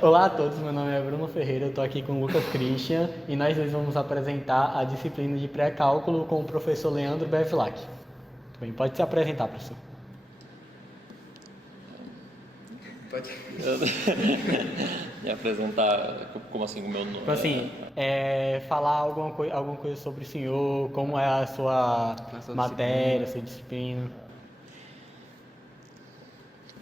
Olá a todos, meu nome é Bruno Ferreira, eu estou aqui com o Lucas Christian e nós dois vamos apresentar a disciplina de pré-cálculo com o professor Leandro Bevlac. Muito bem, pode se apresentar, professor. Pode me apresentar como assim o meu nome? Então, assim, falar alguma coisa sobre o senhor, como é a sua matéria, a sua disciplina.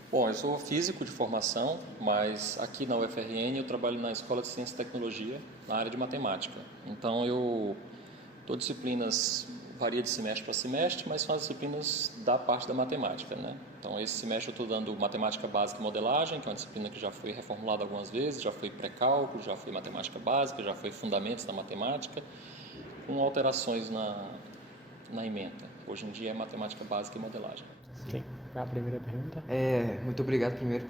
Bom, eu sou físico de formação, mas aqui na UFRN eu trabalho na Escola de Ciência e Tecnologia, na área de matemática. Então eu dou disciplinas, varia de semestre para semestre, mas são as disciplinas da parte da matemática, né? Então esse semestre eu estou dando matemática básica e modelagem, que é uma disciplina que já foi reformulada algumas vezes, já foi pré-cálculo, já foi matemática básica, já foi fundamentos da matemática, com alterações na ementa. Hoje em dia é matemática básica e modelagem. Sim, a primeira pergunta. Muito obrigado primeiro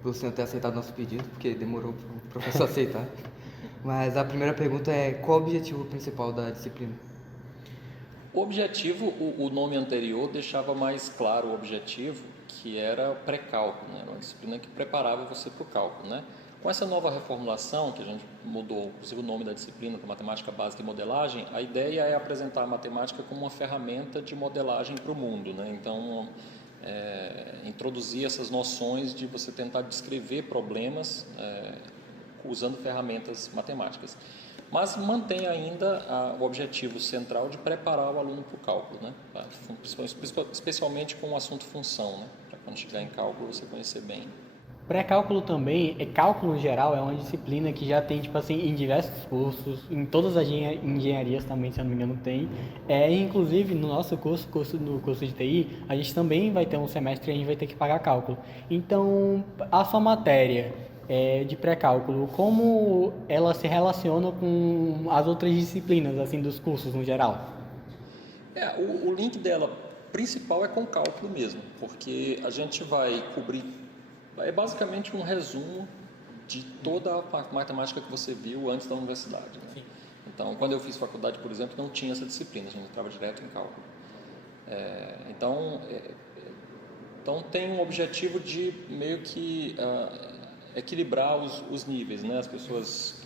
pelo senhor ter aceitado nosso pedido, porque demorou para o professor aceitar. Mas a primeira pergunta é: qual o objetivo principal da disciplina? O objetivo, o nome anterior deixava mais claro o objetivo, que era pré-cálculo, né? Era uma disciplina que preparava você para o cálculo, né? Com essa nova reformulação, que a gente mudou, inclusive o nome da disciplina para matemática básica e modelagem, a ideia é apresentar a matemática como uma ferramenta de modelagem para o mundo, né? Então, introduzir essas noções de você tentar descrever problemas usando ferramentas matemáticas. Mas mantém ainda o objetivo central de preparar o aluno para o cálculo, né? Especialmente com o assunto função, né? Para quando chegar em cálculo você conhecer bem. Pré-cálculo também, cálculo em geral, é uma disciplina que já tem, tipo assim, em diversos cursos, em todas as engenharias também, se eu não me engano, tem. Inclusive, no nosso no curso de TI, a gente também vai ter um semestre que a gente vai ter que pagar cálculo. Então, a sua matéria de pré-cálculo, como ela se relaciona com as outras disciplinas, assim, dos cursos no geral? O link dela principal é com cálculo mesmo, porque a gente vai cobrir. É basicamente um resumo de toda a matemática que você viu antes da universidade, né? Então, quando eu fiz faculdade, por exemplo, não tinha essa disciplina, a gente entrava direto em cálculo. Então tem um objetivo de meio que equilibrar os níveis, né? As pessoas,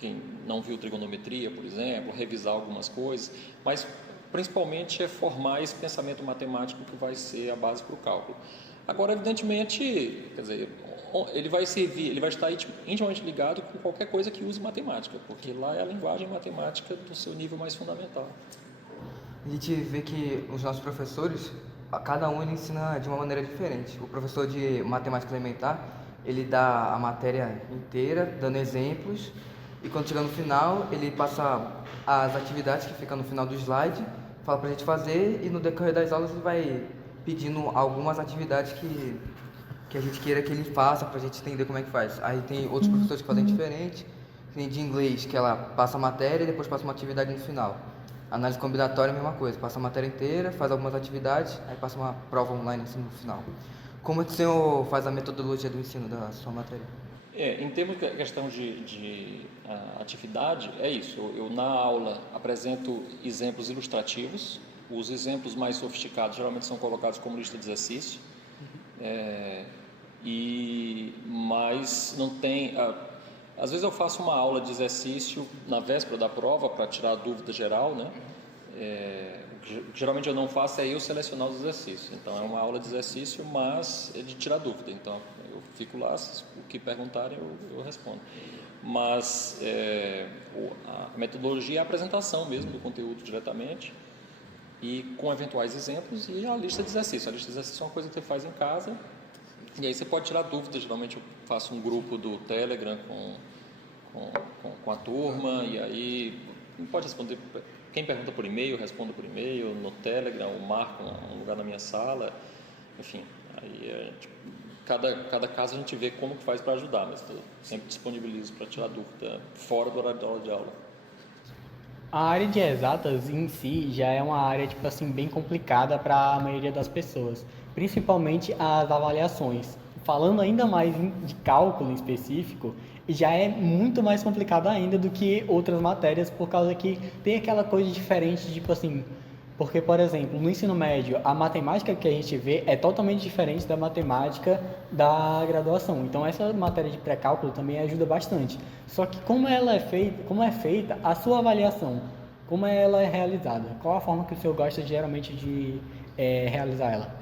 quem não viu trigonometria, por exemplo, revisar algumas coisas, mas principalmente é formar esse pensamento matemático que vai ser a base para o cálculo. Agora, evidentemente, quer dizer, ele vai estar intimamente ligado com qualquer coisa que use matemática, porque lá é a linguagem matemática do seu nível mais fundamental. A gente vê que os nossos professores, cada um ele ensina de uma maneira diferente. O professor de matemática elementar, ele dá a matéria inteira, dando exemplos, e quando chega no final, ele passa as atividades que ficam no final do slide, fala pra gente fazer, e no decorrer das aulas ele vai pedindo algumas atividades que a gente queira que ele faça pra gente entender como é que faz. Aí tem outros professores que fazem diferente, tem de inglês, que ela passa a matéria e depois passa uma atividade no final. Análise combinatória é a mesma coisa, passa a matéria inteira, faz algumas atividades, aí passa uma prova online assim no final. Como é que o senhor faz a metodologia do ensino da sua matéria? Em termos de questão de atividade, é isso. Eu, na aula, apresento exemplos ilustrativos. Os exemplos mais sofisticados geralmente são colocados como lista de exercício. Mas não tem... às vezes eu faço uma aula de exercício na véspera da prova para tirar a dúvida geral, né? O que geralmente eu não faço é eu selecionar os exercícios. Então é uma aula de exercício, mas é de tirar dúvida. Então eu fico lá, o que perguntarem eu respondo. Mas a metodologia é a apresentação mesmo do conteúdo diretamente e com eventuais exemplos e a lista de exercícios. A lista de exercícios é uma coisa que você faz em casa e aí você pode tirar dúvidas. Geralmente eu faço um grupo do Telegram com a turma e aí pode responder. Quem pergunta por e-mail, eu respondo por e-mail, no Telegram, eu marco um lugar na minha sala, enfim. Aí cada caso a gente vê como que faz para ajudar, mas eu sempre disponibilizo para tirar dúvida fora do horário da aula de aula. A área de exatas em si já é uma área, tipo assim, bem complicada para a maioria das pessoas, principalmente as avaliações. Falando ainda mais de cálculo em específico, já é muito mais complicado ainda do que outras matérias, por causa que tem aquela coisa diferente, tipo assim, Porque, por exemplo, no ensino médio, a matemática que a gente vê é totalmente diferente da matemática da graduação. Então, essa matéria de pré-cálculo também ajuda bastante. Só que como é feita a sua avaliação? Como ela é realizada? Qual a forma que o senhor gosta geralmente de realizar ela?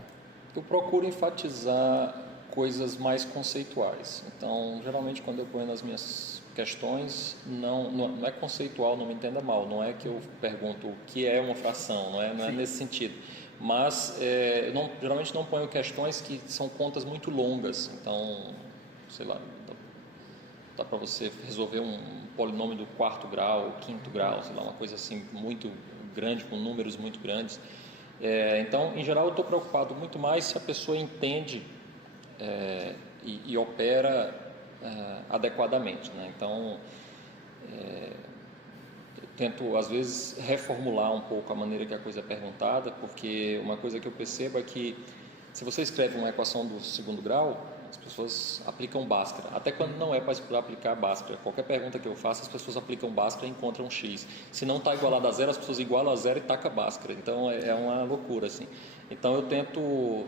Eu procuro enfatizar coisas mais conceituais. Então, geralmente, quando eu ponho nas minhas questões, não é conceitual, não me entenda mal, não é que eu pergunto o que é uma fração, não é nesse sentido. Mas, geralmente não ponho questões que são contas muito longas. Então, sei lá, dá para você resolver um polinômio do 4º grau, 5º grau, sei lá, uma coisa assim muito grande, com números muito grandes. Então, em geral, eu estou preocupado muito mais se a pessoa entende e opera adequadamente, né? Então, eu tento, às vezes, reformular um pouco a maneira que a coisa é perguntada, porque uma coisa que eu percebo é que, se você escreve uma equação do 2º grau, as pessoas aplicam Bhaskara, até quando não é para aplicar Bhaskara. Qualquer pergunta que eu faço, as pessoas aplicam Bhaskara e encontram X. Se não está igualado a zero, as pessoas igualam a zero e tacam Bhaskara. Então, é uma loucura, assim. Então, eu tento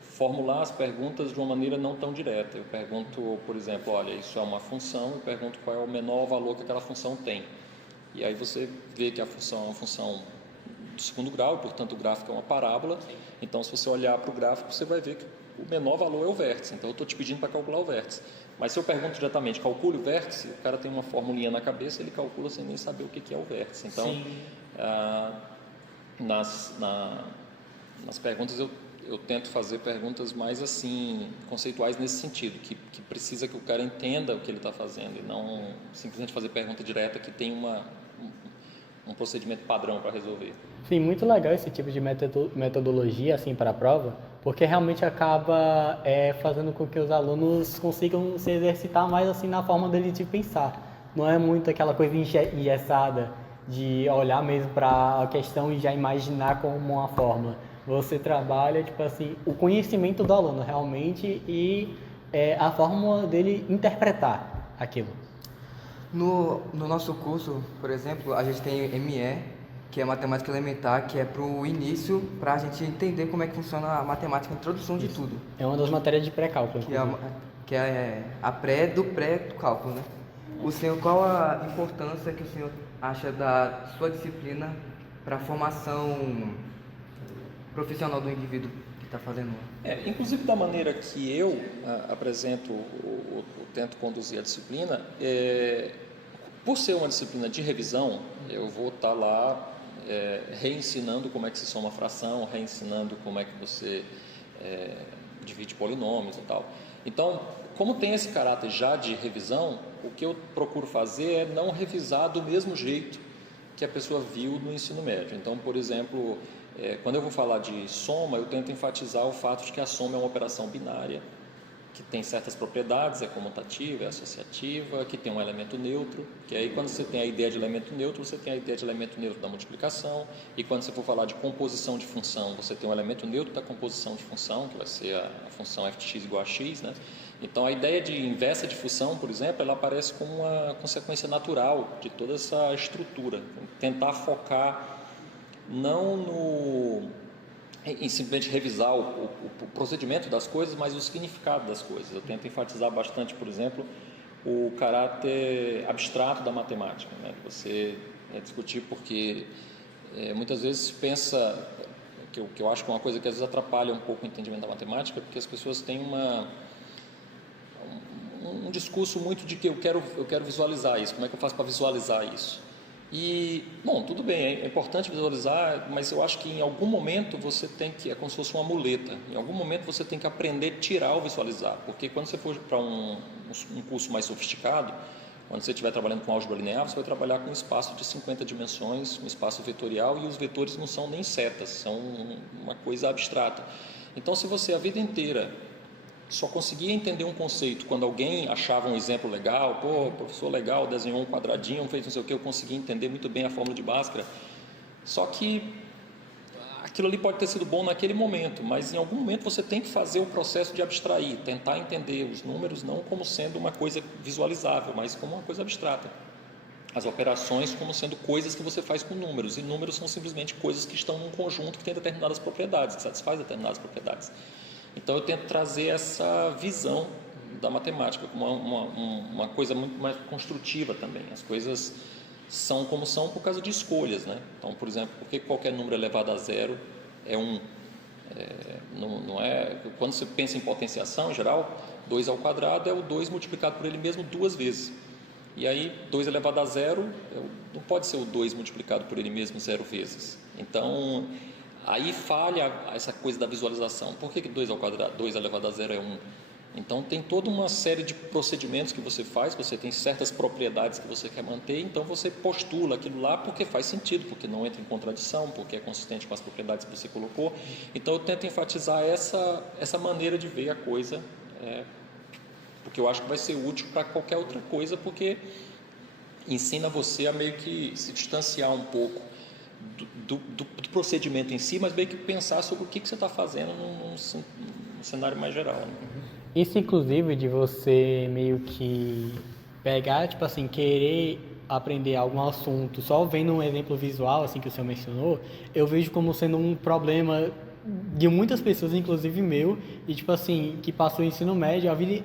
formular as perguntas de uma maneira não tão direta. Eu pergunto, por exemplo, olha, isso é uma função, eu pergunto qual é o menor valor que aquela função tem. E aí você vê que a função é uma função do 2º grau, portanto o gráfico é uma parábola. Então, se você olhar para o gráfico, você vai ver que o menor valor é o vértice. Então, eu estou te pedindo para calcular o vértice. Mas se eu pergunto diretamente, calcule o vértice, o cara tem uma formulinha na cabeça, ele calcula sem nem saber o que é o vértice. Então, nas perguntas eu tento fazer perguntas mais assim, conceituais nesse sentido, que precisa que o cara entenda o que ele está fazendo e não simplesmente fazer pergunta direta que tem um procedimento padrão para resolver. Sim, muito legal esse tipo de metodologia assim para a prova, porque realmente acaba fazendo com que os alunos consigam se exercitar mais assim na forma deles de pensar. Não é muito aquela coisa engessada de olhar mesmo para a questão e já imaginar como uma fórmula. Você trabalha, tipo assim, o conhecimento do aluno realmente e a forma dele interpretar aquilo. No nosso curso, por exemplo, a gente tem ME, que é Matemática Elementar, que é para o início, para a gente entender como é que funciona a matemática, a introdução de tudo. É uma das matérias de pré-cálculo. Que é a pré do cálculo, né? O senhor, qual a importância que o senhor acha da sua disciplina para a formação profissional do indivíduo que está fazendo? Inclusive da maneira que eu apresento tento conduzir a disciplina, por ser uma disciplina de revisão, eu vou estar lá reensinando como é que se soma fração, reensinando como é que você divide polinômios e tal. Então, como tem esse caráter já de revisão, o que eu procuro fazer é não revisar do mesmo jeito que a pessoa viu no ensino médio. Então, por exemplo, quando eu vou falar de soma, eu tento enfatizar o fato de que a soma é uma operação binária, que tem certas propriedades, é comutativa, é associativa, que tem um elemento neutro, que aí quando você tem a ideia de elemento neutro, você tem a ideia de elemento neutro da multiplicação, e quando você for falar de composição de função, você tem um elemento neutro da composição de função, que vai ser a função f de x igual a x, né? Então, a ideia de inversa de função, por exemplo, ela aparece como uma consequência natural de toda essa estrutura. Tentar focar não em simplesmente revisar o procedimento das coisas, mas o significado das coisas. Eu tento enfatizar bastante, por exemplo, o caráter abstrato da matemática, né? Você discutir porque muitas vezes pensa, que eu acho que é uma coisa que às vezes atrapalha um pouco o entendimento da matemática, porque as pessoas têm um discurso muito de que eu quero visualizar isso, como é que eu faço para visualizar isso? E, bom, tudo bem, é importante visualizar, mas eu acho que em algum momento você tem que, é como se fosse uma muleta, em algum momento você tem que aprender a tirar o visualizar, porque quando você for para um curso mais sofisticado, quando você estiver trabalhando com álgebra linear, você vai trabalhar com um espaço de 50 dimensões, um espaço vetorial, e os vetores não são nem setas, são uma coisa abstrata. Então, se você a vida inteira só conseguia entender um conceito quando alguém achava um exemplo legal, pô, professor legal, desenhou um quadradinho, fez não sei o que, eu conseguia entender muito bem a fórmula de Bhaskara, só que aquilo ali pode ter sido bom naquele momento, mas em algum momento você tem que fazer o processo de abstrair, tentar entender os números não como sendo uma coisa visualizável, mas como uma coisa abstrata. as operações como sendo coisas que você faz com números, e números são simplesmente coisas que estão num conjunto que tem determinadas propriedades, que satisfaz determinadas propriedades. Então eu tento trazer essa visão da matemática como uma coisa muito mais construtiva também. As coisas são como são por causa de escolhas, né? Então, por exemplo, por que qualquer número elevado a zero é 1? Não é, quando você pensa em potenciação, em geral, 2 ao quadrado é o 2 multiplicado por ele mesmo 2 vezes. E aí, 2 elevado a zero não pode ser o 2 multiplicado por ele mesmo 0 vezes. Então, aí falha essa coisa da visualização. Por que 2 ao quadrado, 2 elevado a zero é 1? Então, tem toda uma série de procedimentos que você faz, você tem certas propriedades que você quer manter, então você postula aquilo lá porque faz sentido, porque não entra em contradição, porque é consistente com as propriedades que você colocou. Então, eu tento enfatizar essa maneira de ver a coisa, porque eu acho que vai ser útil para qualquer outra coisa, porque ensina você a meio que se distanciar um pouco do procedimento em si, mas meio que pensar sobre o que você está fazendo num cenário mais geral, né? Isso, inclusive, de você meio que pegar, tipo assim, querer aprender algum assunto só vendo um exemplo visual, assim, que o senhor mencionou, eu vejo como sendo um problema de muitas pessoas, inclusive meu, e tipo assim, que passou o ensino médio a vida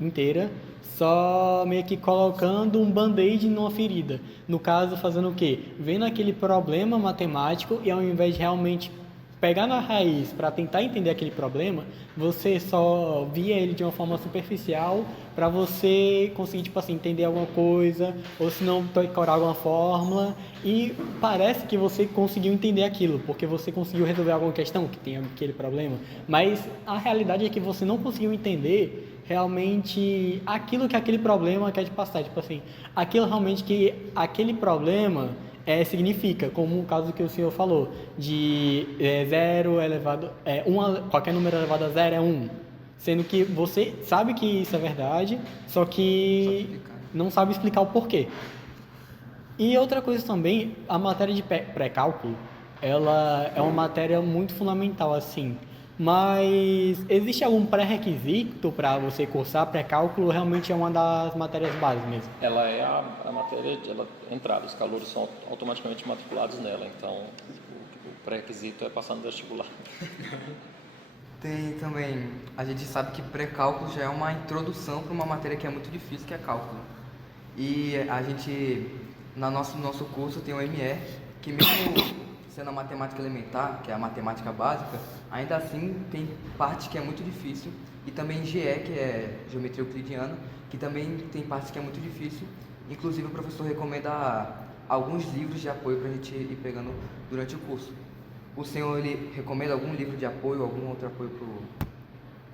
inteira só meio que colocando um band-aid numa ferida. No caso, fazendo o quê? Vendo aquele problema matemático e ao invés de realmente pegar na raiz para tentar entender aquele problema, você só via ele de uma forma superficial para você conseguir, tipo assim, entender alguma coisa, ou se não decorar alguma fórmula, e parece que você conseguiu entender aquilo, porque você conseguiu resolver alguma questão que tem aquele problema, mas a realidade é que você não conseguiu entender realmente aquilo que aquele problema quer te passar, tipo assim, aquilo realmente que aquele problema significa, como o caso que o senhor falou, de zero elevado, qualquer número elevado a zero é 1, sendo que você sabe que isso é verdade, só que não sabe explicar o porquê. E outra coisa também, a matéria de pré-cálculo, ela é uma matéria muito fundamental, assim, mas existe algum pré-requisito para você cursar pré-cálculo? Realmente é uma das matérias básicas mesmo? Ela é a matéria de entrada, os calouros são automaticamente matriculados nela, então o pré-requisito é passar no vestibular. Tem também, a gente sabe que pré-cálculo já é uma introdução para uma matéria que é muito difícil, que é cálculo. E a gente, no nosso curso, tem o ME, que mesmo sendo a matemática elementar, que é a matemática básica, ainda assim tem parte que é muito difícil, e também GE, que é geometria euclidiana, que também tem parte que é muito difícil. Inclusive o professor recomenda alguns livros de apoio para a gente ir pegando durante o curso. O senhor, ele recomenda algum livro de apoio, algum outro apoio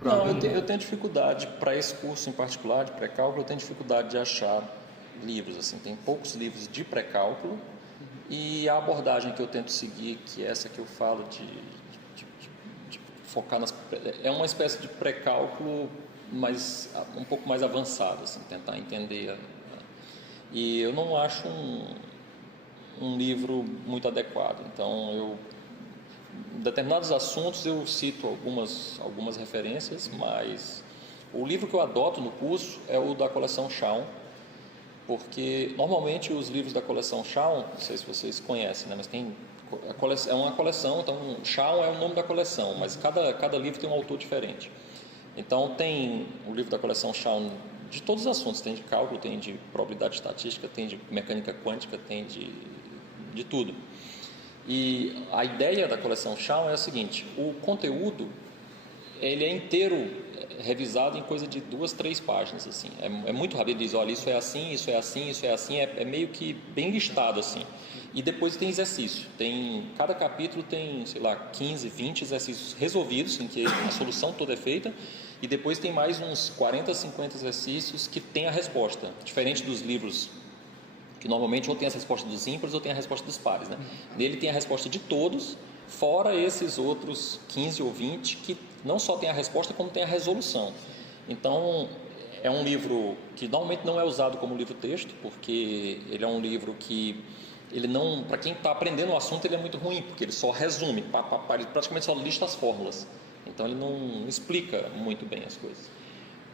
para o aluno? Não, eu tenho dificuldade, para esse curso em particular, de pré-cálculo, eu tenho dificuldade de achar livros, assim, tem poucos livros de pré-cálculo, e a abordagem que eu tento seguir, que é essa que eu falo de focar é uma espécie de pré-cálculo, mas um pouco mais avançado, assim, tentar entender. E eu não acho um livro muito adequado, então em determinados assuntos eu cito algumas referências, mas o livro que eu adoto no curso é o da coleção Shawn, porque normalmente os livros da coleção Shawn, não sei se vocês conhecem, né, mas é uma coleção, então Shawn é o nome da coleção, mas cada livro tem um autor diferente. Então tem o livro da coleção Shawn de todos os assuntos, tem de cálculo, tem de probabilidade estatística, tem de mecânica quântica, tem de tudo. E a ideia da coleção Shawn é a seguinte: o conteúdo ele é inteiro revisado em coisa de 2, 3 páginas, assim. É muito rápido, ele diz, olha, isso é assim, isso é assim, isso é assim, é meio que bem listado, assim. E depois tem exercício, cada capítulo tem, sei lá, 15, 20 exercícios resolvidos, em que a solução toda é feita, e depois tem mais uns 40, 50 exercícios que tem a resposta, diferente dos livros que normalmente ou tem a resposta dos ímpares ou tem a resposta dos pares, né? Nele tem a resposta de todos, fora esses outros 15 ou 20 que não só tem a resposta, como tem a resolução. Então, é um livro que normalmente não é usado como livro-texto, porque ele é um livro que, ele não, para quem está aprendendo o assunto, ele é muito ruim, porque ele só resume, ele praticamente só lista as fórmulas. Então, ele não explica muito bem as coisas.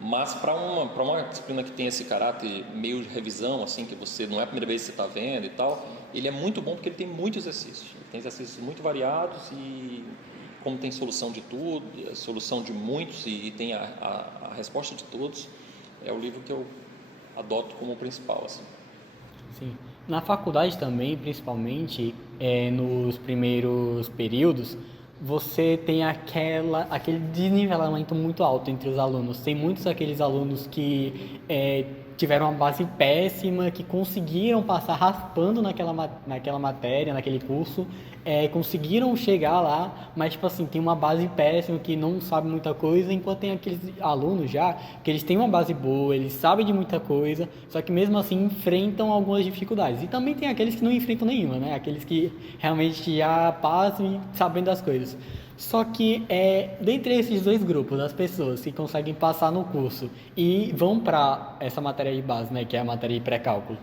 Mas para uma disciplina que tem esse caráter meio de revisão, assim, que você não é a primeira vez que você está vendo e tal, ele é muito bom porque ele tem muitos exercícios. Ele tem exercícios muito variados e como tem solução de tudo, solução de muitos e tem a resposta de todos, é o livro que eu adoto como principal, assim. Sim. Na faculdade também, principalmente, nos primeiros períodos, você tem aquele desnivelamento muito alto entre os alunos. Tem muitos aqueles alunos que tiveram uma base péssima, que conseguiram passar raspando naquela matéria, naquele curso, conseguiram chegar lá, mas tipo assim, tem uma base péssima, que não sabe muita coisa, enquanto tem aqueles alunos já, que eles têm uma base boa, eles sabem de muita coisa, só que mesmo assim enfrentam algumas dificuldades. E também tem aqueles que não enfrentam nenhuma, né? Aqueles que realmente já passam sabendo das coisas. Só que dentre esses dois grupos, as pessoas que conseguem passar no curso e vão para essa matéria de base, né, que é a matéria de pré-cálculo,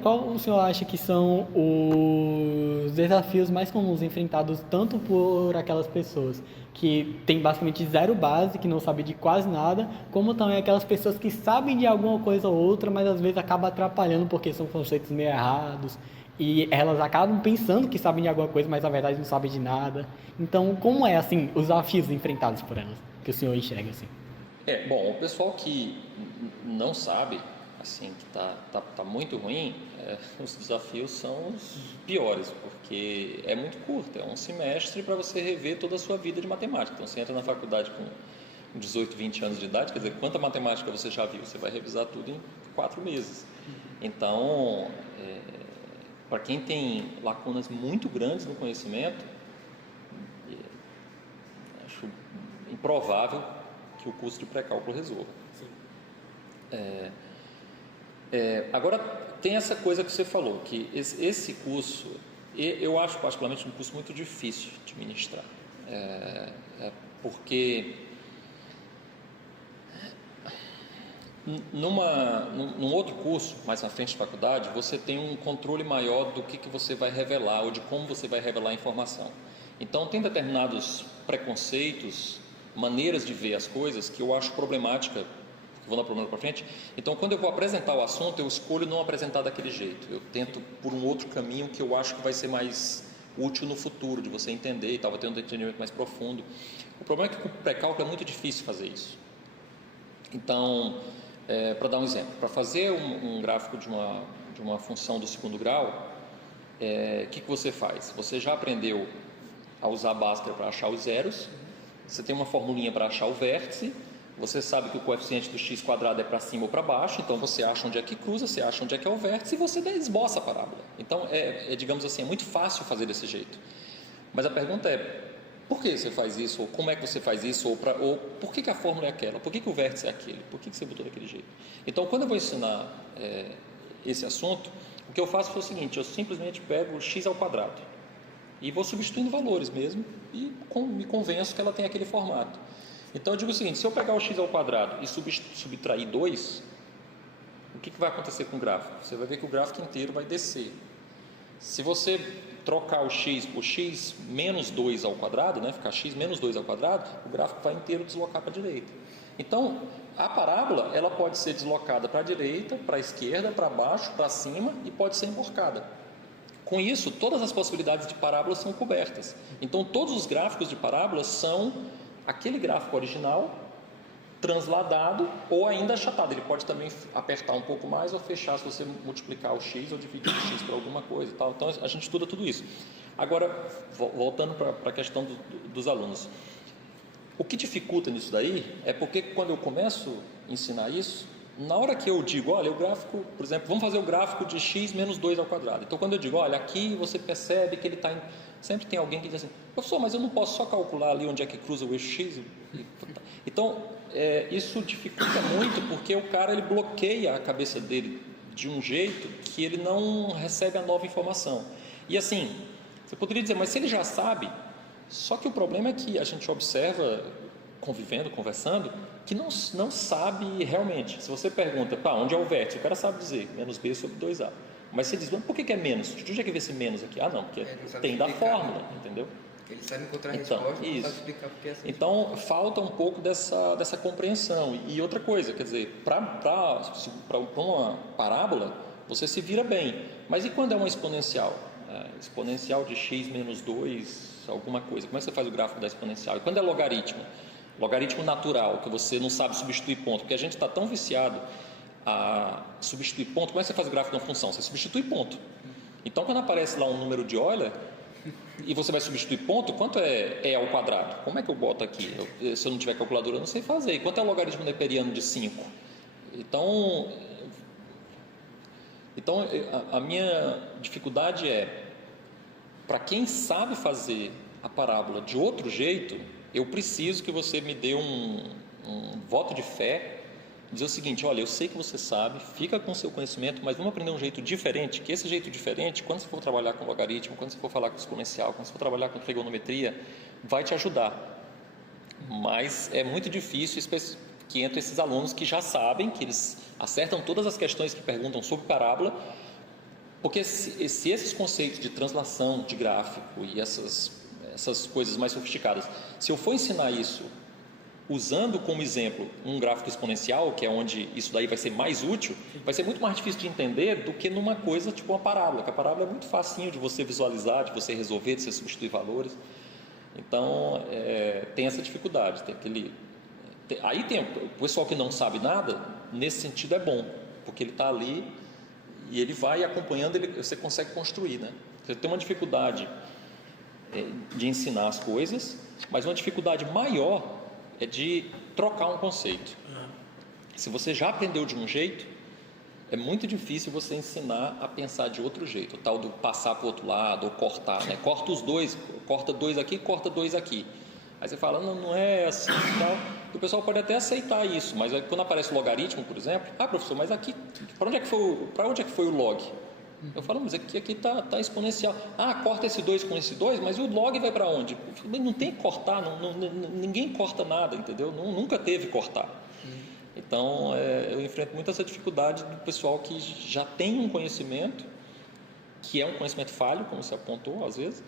qual o senhor acha que são os desafios mais comuns enfrentados tanto por aquelas pessoas que têm basicamente zero base, que não sabem de quase nada, como também aquelas pessoas que sabem de alguma coisa ou outra, mas às vezes acaba atrapalhando porque são conceitos meio errados e elas acabam pensando que sabem de alguma coisa, mas na verdade não sabem de nada. Então, como é assim os desafios enfrentados por elas, que o senhor enxerga assim? Bom, o pessoal que não sabe, assim, que tá muito ruim, os desafios são os piores, porque é muito curto, é um semestre para você rever toda a sua vida de matemática. Então, você entra na faculdade com 18, 20 anos de idade, quer dizer, quanta matemática você já viu? Você vai revisar tudo em 4 meses. Então, para quem tem lacunas muito grandes no conhecimento, acho improvável que o curso de pré-cálculo resolva. Agora, tem essa coisa que você falou, que esse curso, eu acho particularmente um curso muito difícil de ministrar, porque num outro curso, mais na frente da faculdade, você tem um controle maior do que você vai revelar ou de como você vai revelar a informação. Então, tem determinados preconceitos, maneiras de ver as coisas que eu acho problemática, que vou dar problema para frente. Então, quando eu vou apresentar o assunto, eu escolho não apresentar daquele jeito. Eu tento por um outro caminho que eu acho que vai ser mais útil no futuro, de você entender e tal, vai ter um entendimento mais profundo. O problema é que com o pré-cálculo é muito difícil fazer isso. Então, para dar um exemplo, para fazer um gráfico de uma função do segundo grau, que você faz? Você já aprendeu a usar a Bhaskara para achar os zeros, você tem uma formulinha para achar o vértice, você sabe que o coeficiente do x quadrado é para cima ou para baixo, então você acha onde é que cruza, você acha onde é que é o vértice e você esboça a parábola. Então, digamos assim, é muito fácil fazer desse jeito. Mas a pergunta é, por que você faz isso? Ou como é que você faz isso? Ou por que a fórmula é aquela? Por que o vértice é aquele? Por que você botou daquele jeito? Então, quando eu vou ensinar esse assunto, o que eu faço é o seguinte, eu simplesmente pego o x ao quadrado e vou substituindo valores mesmo e me convenço que ela tem aquele formato. Então, eu digo o seguinte, se eu pegar o x ao quadrado e subtrair 2, o que vai acontecer com o gráfico? Você vai ver que o gráfico inteiro vai descer. Se você trocar o x por x menos 2 ao quadrado, né, ficar x menos 2 ao quadrado, o gráfico vai inteiro deslocar para a direita. Então, a parábola ela pode ser deslocada para a direita, para a esquerda, para baixo, para cima e pode ser emborcada. Com isso, todas as possibilidades de parábola são cobertas. Então, todos os gráficos de parábola são aquele gráfico original transladado ou ainda achatado. Ele pode também apertar um pouco mais ou fechar se você multiplicar o x ou dividir o x por alguma coisa e tal. Então a gente estuda tudo isso. Agora, voltando para a questão dos alunos. O que dificulta nisso daí é porque quando eu começo a ensinar isso, na hora que eu digo, olha, o gráfico, por exemplo, vamos fazer o gráfico de x menos 2 ao quadrado. Então quando eu digo, olha, aqui você percebe que ele está em... Sempre tem alguém que diz assim, professor, mas eu não posso só calcular ali onde é que cruza o eixo x? Então, isso dificulta muito porque o cara ele bloqueia a cabeça dele de um jeito que ele não recebe a nova informação. E assim, você poderia dizer, mas se ele já sabe, só que o problema é que a gente observa, convivendo, conversando, que não sabe realmente. Se você pergunta, onde é o vértice? O cara sabe dizer, menos b sobre 2a. Mas você diz, por que é menos? De onde é que vê esse menos aqui? Não, porque tem da fórmula, entendeu? Ele sabe encontrar a Então, resposta, não isso. sabe explicar porque é assim. Então, falta um pouco dessa compreensão. E outra coisa, quer dizer, para uma parábola, você se vira bem. Mas e quando é uma exponencial? Exponencial de x menos 2, alguma coisa. Como é que você faz o gráfico da exponencial? E quando é logaritmo? Logaritmo natural, que você não sabe substituir ponto. Porque a gente está tão viciado a substituir ponto. Como é que você faz o gráfico de uma função? Você substitui ponto. Então, quando aparece lá um número de Euler, e você vai substituir ponto, quanto é E ao quadrado? Como é que eu boto aqui? Se eu não tiver calculadora, eu não sei fazer. E quanto é o logaritmo neperiano de 5? Então a minha dificuldade é, para quem sabe fazer a parábola de outro jeito, eu preciso que você me dê um voto de fé, dizer o seguinte: olha, eu sei que você sabe, fica com o seu conhecimento, mas vamos aprender um jeito diferente, que esse jeito diferente, quando você for trabalhar com logaritmo, quando você for falar com exponencial, quando você for trabalhar com trigonometria, vai te ajudar. Mas é muito difícil que entre esses alunos que já sabem, que eles acertam todas as questões que perguntam sobre parábola, porque se esses conceitos de translação de gráfico e essas coisas mais sofisticadas, se eu for ensinar isso usando como exemplo um gráfico exponencial, que é onde isso daí vai ser mais útil, vai ser muito mais difícil de entender do que numa coisa tipo uma parábola, que a parábola é muito facinho de você visualizar, de você resolver, de você substituir valores. Então, tem essa dificuldade, aí tem o pessoal que não sabe nada, nesse sentido é bom, porque ele está ali e ele vai acompanhando, você consegue construir, né? Você tem uma dificuldade de ensinar as coisas, mas uma dificuldade maior é de trocar um conceito. Se você já aprendeu de um jeito, é muito difícil você ensinar a pensar de outro jeito, o tal do passar para o outro lado, ou cortar, né? Corta os dois, corta 2 aqui, corta 2 aqui. Aí você fala, não é assim e tal. O pessoal pode até aceitar isso, mas aí, quando aparece o logaritmo, por exemplo, professor, mas aqui, para onde é que foi o log? Eu falo, mas aqui está exponencial. Corta esse 2 com esse 2, mas o log vai para onde? Não tem que cortar, ninguém corta nada, entendeu? Nunca teve cortar. Então, eu enfrento muito essa dificuldade do pessoal que já tem um conhecimento, que é um conhecimento falho, como você apontou às vezes,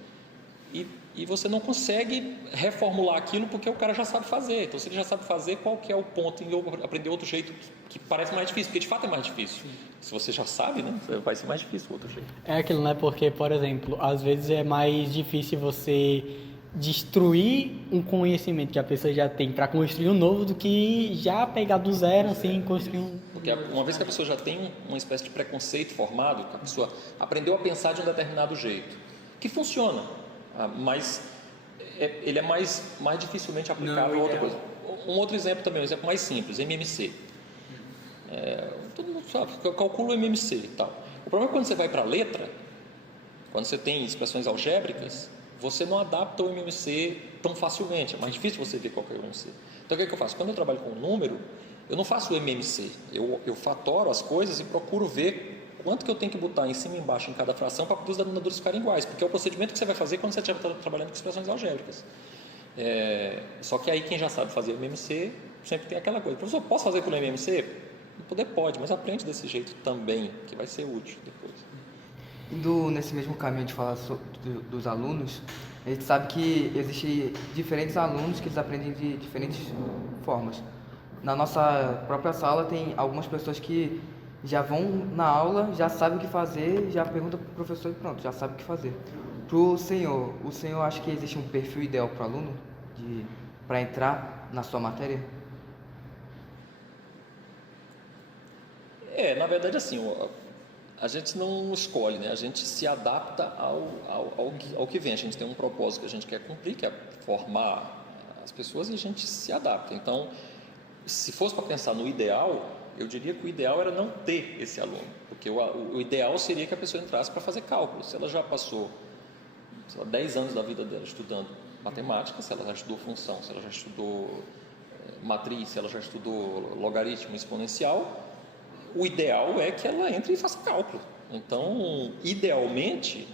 e você não consegue reformular aquilo porque o cara já sabe fazer. Então, se ele já sabe fazer, qual que é o ponto em eu aprender outro jeito que parece mais difícil? Porque de fato é mais difícil. Se você já sabe, né, vai ser mais difícil o outro jeito. É aquilo, né? Porque, por exemplo, às vezes é mais difícil você destruir um conhecimento que a pessoa já tem para construir um novo do que já pegar do zero, assim, construir um... Porque uma vez que a pessoa já tem uma espécie de preconceito formado, que a pessoa aprendeu a pensar de um determinado jeito, que funciona, mas ele é mais dificilmente aplicável a outra coisa. Um outro exemplo também, um exemplo mais simples, MMC. Todo mundo sabe, eu calculo MMC e tal. O problema é quando você vai para a letra, quando você tem expressões algébricas, você não adapta o MMC tão facilmente, é mais difícil você ver qual é o MMC. Então o que eu faço? Quando eu trabalho com número, eu não faço o MMC, eu fatoro as coisas e procuro ver quanto que eu tenho que botar em cima e embaixo em cada fração para os denominadores ficarem iguais, porque é o procedimento que você vai fazer quando você estiver trabalhando com expressões algébricas. Só que aí quem já sabe fazer o MMC sempre tem aquela coisa: professor, posso fazer pelo MMC? Poder pode, mas aprende desse jeito também, que vai ser útil depois. Indo nesse mesmo caminho de falar dos alunos, a gente sabe que existem diferentes alunos que eles aprendem de diferentes formas. Na nossa própria sala tem algumas pessoas que já vão na aula, já sabem o que fazer, já pergunta para o professor e pronto, já sabe o que fazer. O senhor acha que existe um perfil ideal para o aluno para entrar na sua matéria? Na verdade, assim, a gente não escolhe, né? A gente se adapta ao que vem. A gente tem um propósito que a gente quer cumprir, que é formar as pessoas, e a gente se adapta. Então, se fosse para pensar no ideal, eu diria que o ideal era não ter esse aluno, porque o ideal seria que a pessoa entrasse para fazer cálculo. Se ela já passou 10 anos da vida dela estudando matemática, se ela já estudou função, se ela já estudou matriz, se ela já estudou logaritmo exponencial, o ideal é que ela entre e faça cálculo. Então, idealmente,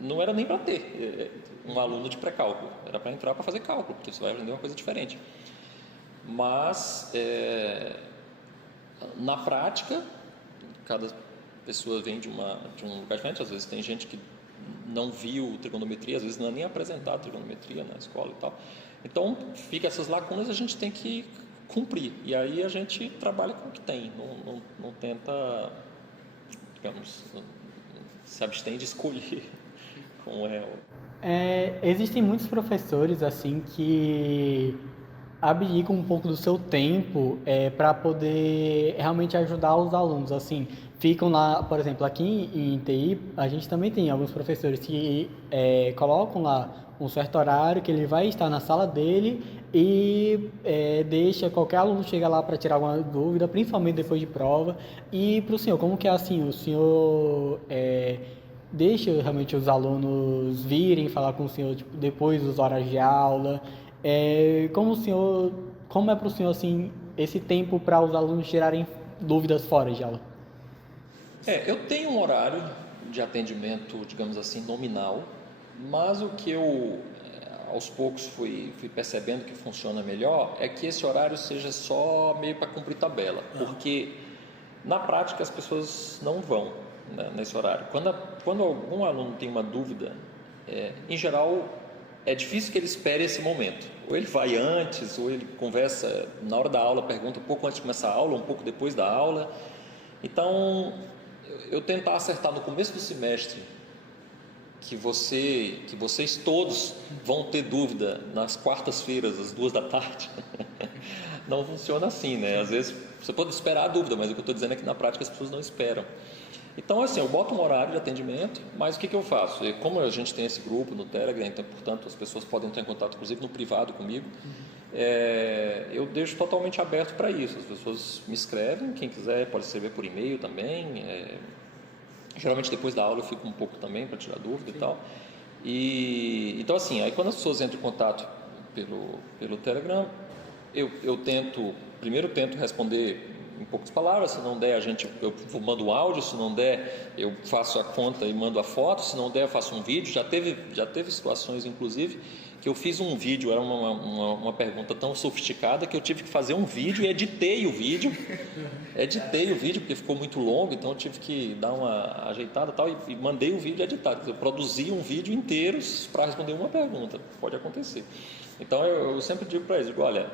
não era nem para ter um aluno de pré-cálculo, era para entrar para fazer cálculo, porque você vai aprender uma coisa diferente. Mas, na prática, cada pessoa vem de um lugar diferente. Às vezes tem gente que não viu trigonometria, às vezes não é nem apresentado trigonometria na escola e tal. Então, fica essas lacunas, a gente tem que cumprir. E aí a gente trabalha com o que tem, não tenta, digamos, se abstém de escolher como é. Existem muitos professores assim que abdicam um pouco do seu tempo para poder realmente ajudar os alunos. Assim, ficam lá, por exemplo, aqui em TI, a gente também tem alguns professores que colocam lá um certo horário que ele vai estar na sala dele e deixa qualquer aluno chegar lá para tirar alguma dúvida, principalmente depois de prova. E para o senhor, como que é assim? O senhor deixa realmente os alunos virem falar com o senhor tipo, depois dos horas de aula? Como é para o senhor assim esse tempo para os alunos tirarem dúvidas fora de aula? Eu tenho um horário de atendimento, digamos assim, nominal, mas o que eu aos poucos fui percebendo que funciona melhor é que esse horário seja só meio para cumprir tabela, porque na prática as pessoas não vão, né, nesse horário. Quando algum aluno tem uma dúvida, em geral é difícil que ele espere esse momento. Ou ele vai antes, ou ele conversa na hora da aula, pergunta um pouco antes de começar a aula, um pouco depois da aula. Então, eu tentar acertar no começo do semestre que vocês todos vão ter dúvida nas quartas-feiras, às 14h, não funciona assim, né? Às vezes você pode esperar a dúvida, mas o que eu estou dizendo é que na prática as pessoas não esperam. Então, assim, eu boto um horário de atendimento, mas o que eu faço? Como a gente tem esse grupo no Telegram, então, portanto, as pessoas podem entrar em contato, inclusive no privado comigo, eu deixo totalmente aberto para isso. As pessoas me escrevem, quem quiser pode escrever por e-mail também. Geralmente depois da aula eu fico um pouco também para tirar dúvida e tal. Então, assim, aí quando as pessoas entram em contato pelo Telegram, eu primeiro tento responder em poucas palavras. Se não der, eu mando o áudio. Se não der, eu faço a conta e mando a foto. Se não der, eu faço um vídeo. Já teve situações, inclusive, que eu fiz um vídeo, era uma pergunta tão sofisticada que eu tive que fazer um vídeo e editei o vídeo porque ficou muito longo, então eu tive que dar uma ajeitada tal, e mandei o vídeo editado. Eu produzi um vídeo inteiro para responder uma pergunta. Pode acontecer. Então eu sempre digo para eles, olha,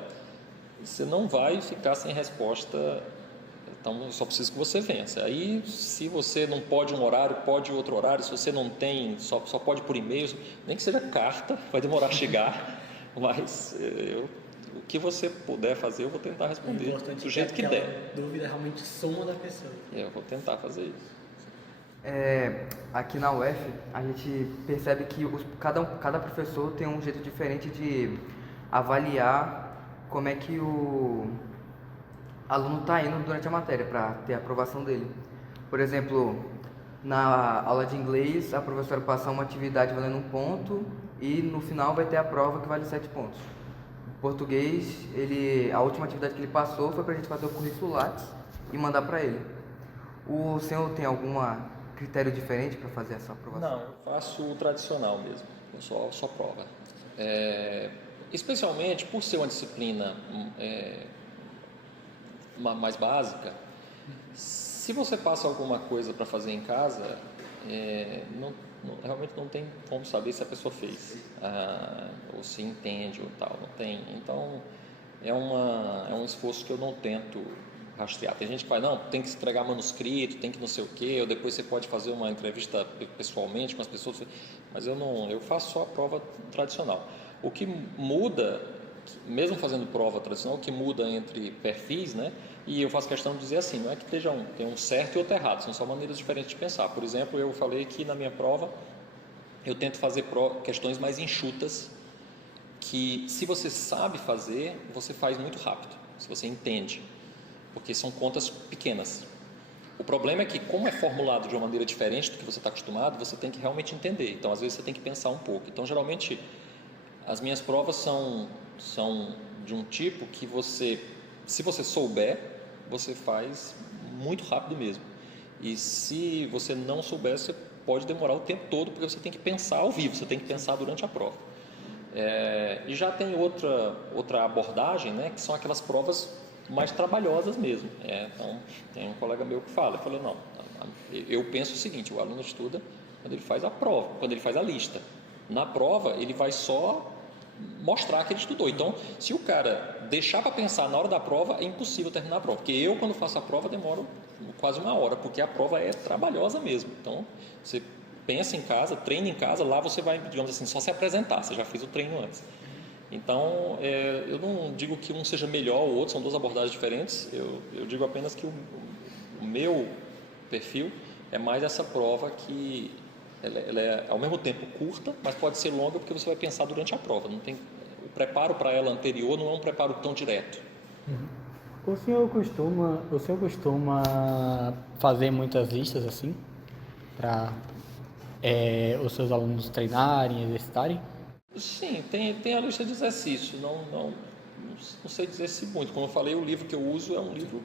você não vai ficar sem resposta, então eu só preciso que você vença. Aí, se você não pode um horário, pode outro horário. Se você não tem, só pode por e-mail, nem que seja carta, vai demorar a chegar, mas o que você puder fazer, eu vou tentar responder do jeito que der. A dúvida realmente soma da pessoa. Eu vou tentar fazer isso. Aqui na UF, a gente percebe que cada professor tem um jeito diferente de avaliar como é que o aluno está indo durante a matéria para ter a aprovação dele. Por exemplo, na aula de inglês, a professora passa uma atividade valendo 1 ponto e no final vai ter a prova que vale 7 pontos. Em português, a última atividade que ele passou foi para a gente fazer o currículo Lattes e mandar para ele. O senhor tem algum critério diferente para fazer essa aprovação? Não, eu faço o tradicional mesmo, eu só prova. Especialmente por ser uma disciplina mais básica, se você passa alguma coisa para fazer em casa, realmente não tem como saber se a pessoa fez, ou se entende ou tal, não tem. Então é um esforço que eu não tento rastrear. Tem gente que fala, não, tem que entregar manuscrito, tem que não sei o quê, ou depois você pode fazer uma entrevista pessoalmente com as pessoas, mas eu faço só a prova tradicional. O que muda, mesmo fazendo prova tradicional, o que muda entre perfis, né? E eu faço questão de dizer assim, não é que tem um certo e outro errado, são só maneiras diferentes de pensar. Por exemplo, eu falei que na minha prova eu tento fazer questões mais enxutas, que se você sabe fazer, você faz muito rápido, se você entende, porque são contas pequenas. O problema é que, como é formulado de uma maneira diferente do que você está acostumado, você tem que realmente entender. Então, às vezes, você tem que pensar um pouco. Então, geralmente, as minhas provas são de um tipo que se você souber, você faz muito rápido mesmo. E se você não souber, você pode demorar o tempo todo, porque você tem que pensar ao vivo, você tem que pensar durante a prova. E já tem outra abordagem, né, que são aquelas provas mais trabalhosas mesmo. Então, tem um colega meu que fala, eu falei, não, eu penso o seguinte, o aluno estuda quando ele faz a prova, quando ele faz a lista. Na prova, ele vai só mostrar que ele estudou. Então, se o cara deixar para pensar na hora da prova, é impossível terminar a prova. Porque eu, quando faço a prova, demoro quase 1 hora, porque a prova é trabalhosa mesmo. Então, você pensa em casa, treina em casa, lá você vai, digamos assim, só se apresentar, você já fez o treino antes. Então, eu não digo que um seja melhor ou outro, são duas abordagens diferentes, eu digo apenas que o meu perfil é mais essa prova que ela é ao mesmo tempo curta, mas pode ser longa porque você vai pensar durante a prova. Não tem, o preparo para ela anterior não é um preparo tão direto. O senhor costuma fazer muitas listas assim, para os seus alunos treinarem, exercitarem? Sim, tem a lista de exercícios, não sei dizer se muito. Como eu falei, o livro que eu uso é um livro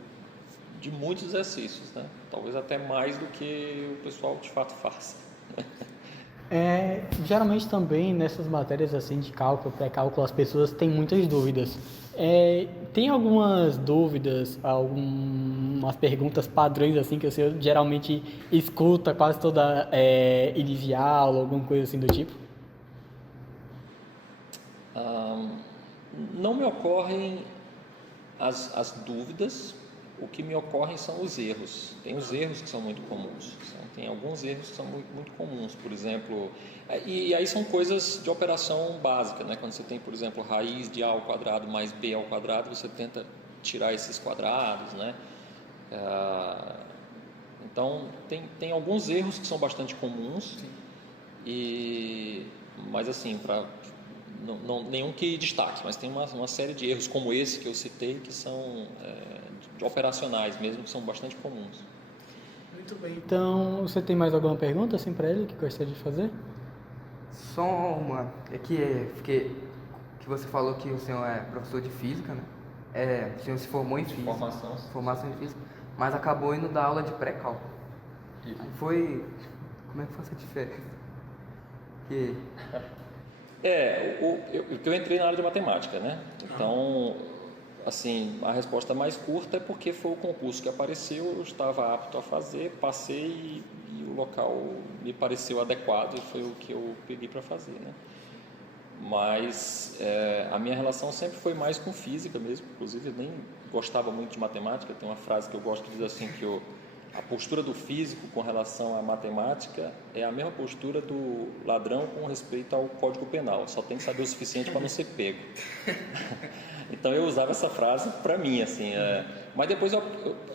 de muitos exercícios, né? Talvez até mais do que o pessoal de fato faz. Geralmente também nessas matérias assim de cálculo, pré-cálculo, as pessoas têm muitas dúvidas. Tem algumas dúvidas, algumas perguntas padrões assim que o senhor geralmente escuta quase toda início de aula, alguma coisa assim do tipo? Não me ocorrem as dúvidas, o que me ocorrem são os erros. Tem os erros que são muito comuns, tem alguns erros que são muito, muito comuns, por exemplo, e aí são coisas de operação básica, né? Quando você tem, por exemplo, raiz de A ao quadrado mais B ao quadrado, você tenta tirar esses quadrados, né? Então, tem alguns erros que são bastante comuns, mas assim, nenhum que destaque, mas tem uma série de erros como esse que eu citei que são de operacionais mesmo, que são bastante comuns. Muito bem. Então, você tem mais alguma pergunta assim para ele que gostaria de fazer? Só uma, que você falou que o senhor é professor de física, né? O senhor se formou em física. Formação em física, mas acabou indo dar aula de pré-cálculo. Como é que foi essa diferença? Eu entrei na área de matemática, né? Então, assim, a resposta mais curta é porque foi o concurso que apareceu, eu estava apto a fazer, passei e o local me pareceu adequado e foi o que eu peguei para fazer, né? Mas a minha relação sempre foi mais com física mesmo, inclusive eu nem gostava muito de matemática. Tem uma frase que eu gosto de dizer assim, que a postura do físico com relação à matemática é a mesma postura do ladrão com respeito ao Código Penal, só tem que saber o suficiente para não ser pego. Então eu usava essa frase para mim, assim, mas depois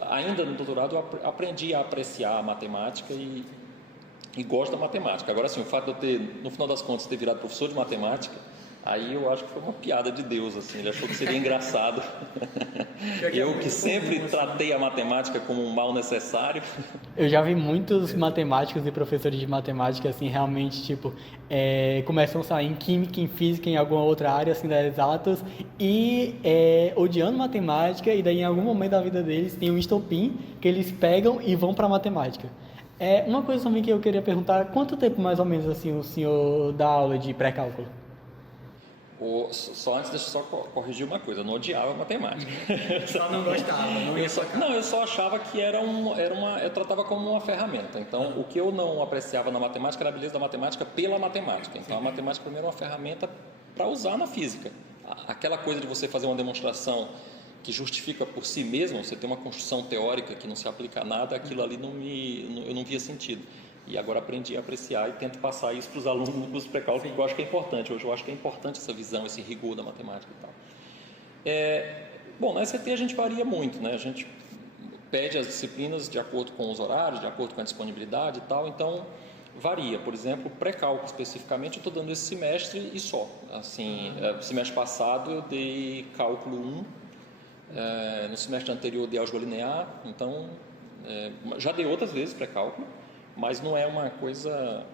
ainda no doutorado eu aprendi a apreciar a matemática e gosto da matemática. Agora sim, o fato de eu no final das contas, ter virado professor de matemática, aí eu acho que foi uma piada de Deus, assim, ele achou que seria engraçado. Eu que sempre tratei a matemática como um mal necessário. Eu já vi muitos matemáticos e professores de matemática, assim, realmente, tipo, começam a sair em química, em física, em alguma outra área, assim, das exatas, e odiando matemática, e daí em algum momento da vida deles tem um estopim que eles pegam e vão para matemática. Uma coisa também que eu queria perguntar, quanto tempo mais ou menos, assim, o senhor dá aula de pré-cálculo? Só antes, deixa eu só corrigir uma coisa, eu não odiava matemática. Só não gostava, eu só achava que eu tratava como uma ferramenta. Então, o que eu não apreciava na matemática era a beleza da matemática pela matemática. Então, a matemática para mim era uma ferramenta para usar na física. Aquela coisa de você fazer uma demonstração que justifica por si mesmo, você tem uma construção teórica que não se aplica a nada, aquilo ali eu não via sentido. E agora aprendi a apreciar e tento passar isso para os alunos dos pré-cálculos, porque eu acho que é importante. Hoje eu acho que é importante essa visão, esse rigor da matemática e tal. Bom, na SCT a gente varia muito, né? A gente pede as disciplinas de acordo com os horários, de acordo com a disponibilidade e tal, então varia. Por exemplo, pré-cálculo especificamente, eu estou dando esse semestre e só. Assim, semestre passado eu dei cálculo 1, no semestre anterior eu dei álgebra linear, então já dei outras vezes pré-cálculo, mas não é uma coisa,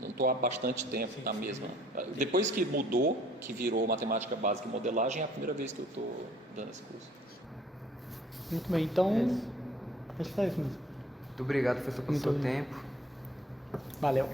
não estou há bastante tempo na mesma. Depois que mudou, que virou matemática básica e modelagem, é a primeira vez que eu estou dando esse curso. Muito bem, então acho que é isso mesmo. Muito obrigado, professor, pelo seu tempo. Valeu.